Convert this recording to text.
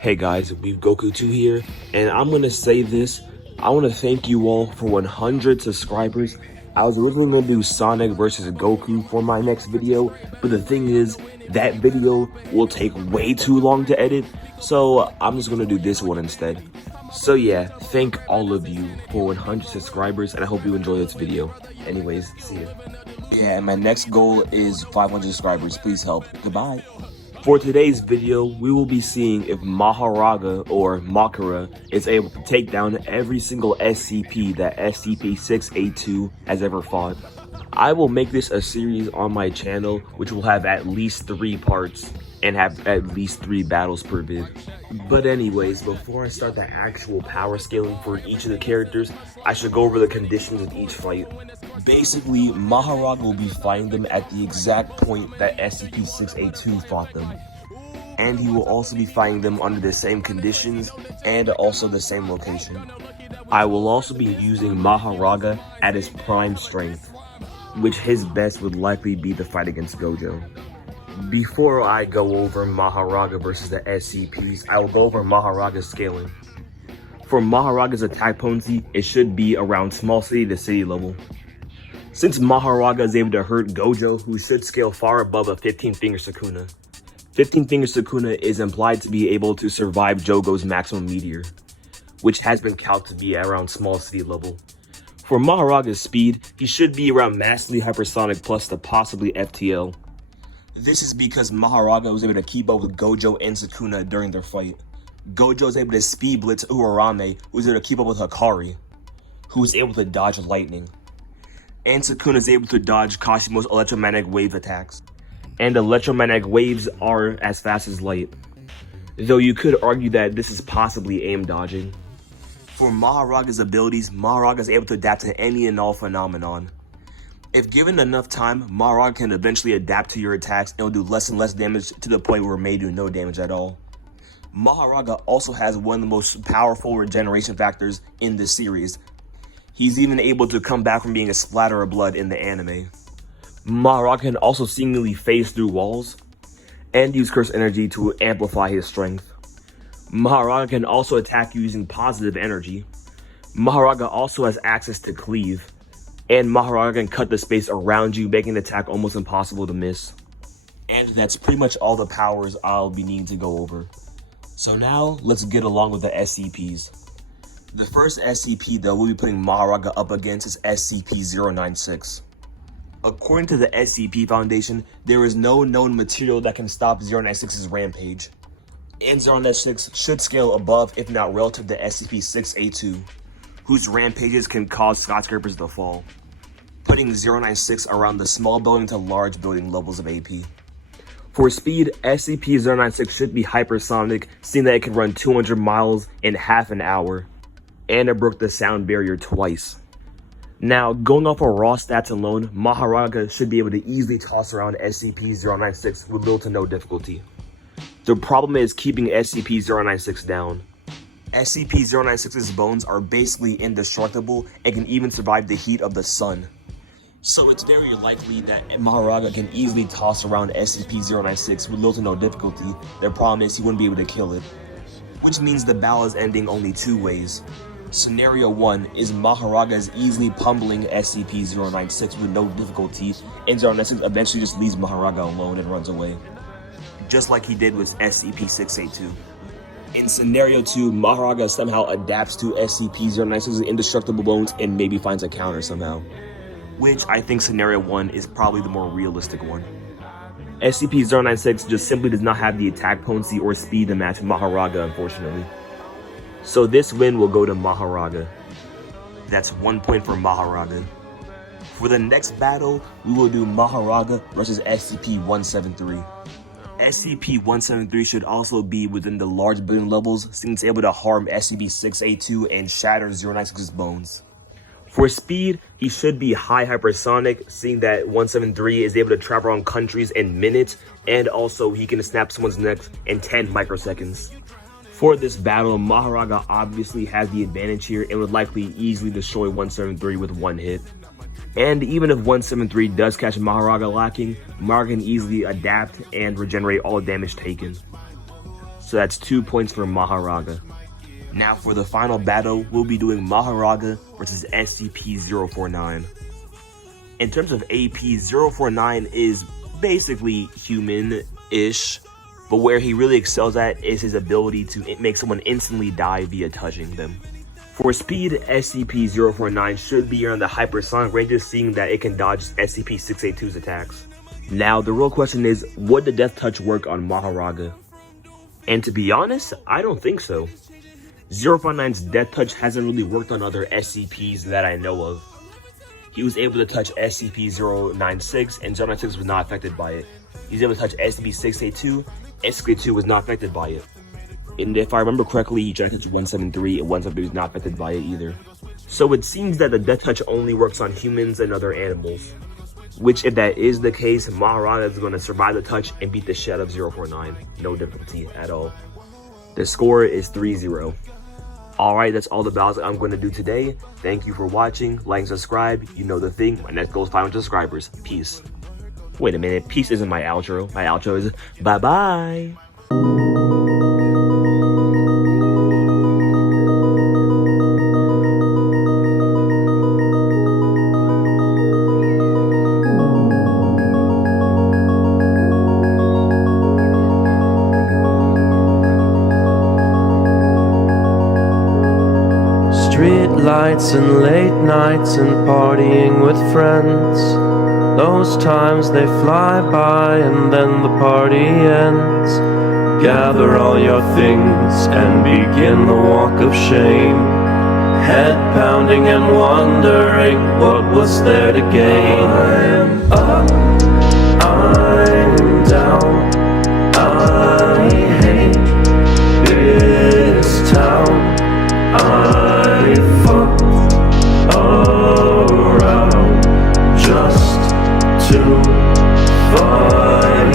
Hey guys, we've Goku2 here, and I'm gonna say this. I want to thank you all for 100 subscribers. I was originally gonna do Sonic versus Goku for my next video, but the thing is, that video will take way too long to edit, so I'm just gonna do this one instead. So yeah, thank all of you for 100 subscribers, and I hope you enjoy this video. Anyways, see ya. Yeah, and my next goal is 500 subscribers. Please help. Goodbye. For today's video, we will be seeing if Mahoragah or Mahoragah is able to take down every single SCP that SCP-682 has ever fought. I will make this a series on my channel, which will have at least 3 parts and have at least 3 battles per vid. But anyways, before I start the actual power scaling for each of the characters, I should go over the conditions of each fight. Basically, Mahoragah will be fighting them at the exact point that SCP-682 fought them. And he will also be fighting them under the same conditions and also the same location. I will also be using Mahoragah at his prime strength, which his best would likely be the fight against Gojo. Before I go over Mahoragah versus the SCPs, I will go over Mahoragah's scaling. For Mahoragah's attack potency, it should be around small city to city level. Since Mahoragah is able to hurt Gojo, who should scale far above a 15-finger Sukuna. 15-finger Sukuna is implied to be able to survive Jogo's maximum meteor, which has been calculated to be around small city level. For Mahoragah's speed, he should be around massively hypersonic plus the possibly FTL. This is because Mahoragah was able to keep up with Gojo and Sukuna during their fight. Gojo was able to speed blitz Urarame, who was able to keep up with Hakari, who was able to dodge lightning. And Sukuna is able to dodge Kashimo's electromagnetic wave attacks. And electromagnetic waves are as fast as light, though you could argue that this is possibly aim dodging. For Mahoragah's abilities, Mahoragah is able to adapt to any and all phenomenon. If given enough time, Mahoragah can eventually adapt to your attacks and will do less and less damage to the point where it may do no damage at all. Mahoragah also has one of the most powerful regeneration factors in this series. He's even able to come back from being a splatter of blood in the anime. Mahoragah can also seemingly phase through walls and use curse energy to amplify his strength. Mahoragah can also attack using positive energy. Mahoragah also has access to cleave, and Mahoragah can cut the space around you, making the attack almost impossible to miss. And that's pretty much all the powers I'll be needing to go over. So now, let's get along with the SCPs. The first SCP that we'll be putting Mahoragah up against is SCP-096. According to the SCP Foundation, there is no known material that can stop 096's rampage. And 096 should scale above, if not relative to SCP-682, whose rampages can cause skyscrapers to fall, putting 096 around the small building to large building levels of AP. For speed, SCP-096 should be hypersonic, seeing that it can run 200 miles in half an hour, and it broke the sound barrier twice. Now, going off of raw stats alone, Mahoragah should be able to easily toss around SCP-096 with little to no difficulty. The problem is keeping SCP-096 down. SCP-096's bones are basically indestructible and can even survive the heat of the sun. So it's very likely that Mahoragah can easily toss around SCP-096 with little to no difficulty. The problem is he wouldn't be able to kill it. Which means the battle is ending only 2 ways. Scenario 1 is Mahoragah is easily pummeling SCP-096 with no difficulty, and 096 eventually just leaves Mahoragah alone and runs away, just like he did with SCP-682. In Scenario 2, Mahoragah somehow adapts to SCP-096's indestructible bones and maybe finds a counter somehow, which I think Scenario 1 is probably the more realistic one. SCP-096 just simply does not have the attack potency or speed to match Mahoragah, unfortunately. So this win will go to Mahoragah. That's 1 point for Mahoragah. For the next battle, we will do Mahoragah versus SCP-173. SCP-173 should also be within the large building levels, since it's able to harm SCP-682 and shatter 096's bones. For speed, he should be high hypersonic, seeing that 173 is able to travel around countries in minutes, and also he can snap someone's neck in 10 microseconds. For this battle, Mahoragah obviously has the advantage here and would likely easily destroy 173 with 1 hit. And even if 173 does catch Mahoragah lacking, Mahoragah can easily adapt and regenerate all damage taken. So so that's 2 points for Mahoraga. Now for the final battle, we'll be doing Mahoraga versus SCP-049. In terms of AP, 049 is basically human-ish, but where he really excels at is his ability to make someone instantly die via touching them. For speed, SCP-049 should be around the hypersonic ranges, seeing that it can dodge SCP-682's attacks. Now, the real question is, would the Death Touch work on Mahoraga? And to be honest, I don't think so. 049's Death Touch hasn't really worked on other SCPs that I know of. He was able to touch SCP-096, and 096 was not affected by it. He was able to touch SCP-682, SCP-682 was not affected by it. And if I remember correctly, he tried to touch 173, and 173 was not affected by it either. So it seems that the Death Touch only works on humans and other animals. Which, if that is the case, Mahoraga is going to survive the touch and beat the shit out of 049. No difficulty at all. The score is 3-0. Alright, that's all the battles I'm going to do today. Thank you for watching. Like and subscribe. You know the thing. My next goal is 500 subscribers. Peace. Wait a minute. Peace isn't my outro. My outro is bye-bye. Street lights and late nights and partying with friends. Those times they fly by and then the party ends. Gather all your things and begin the walk of shame. Head pounding and wondering what was there to gain. I'm up, I'm down, I hate this town. I fucked around just to find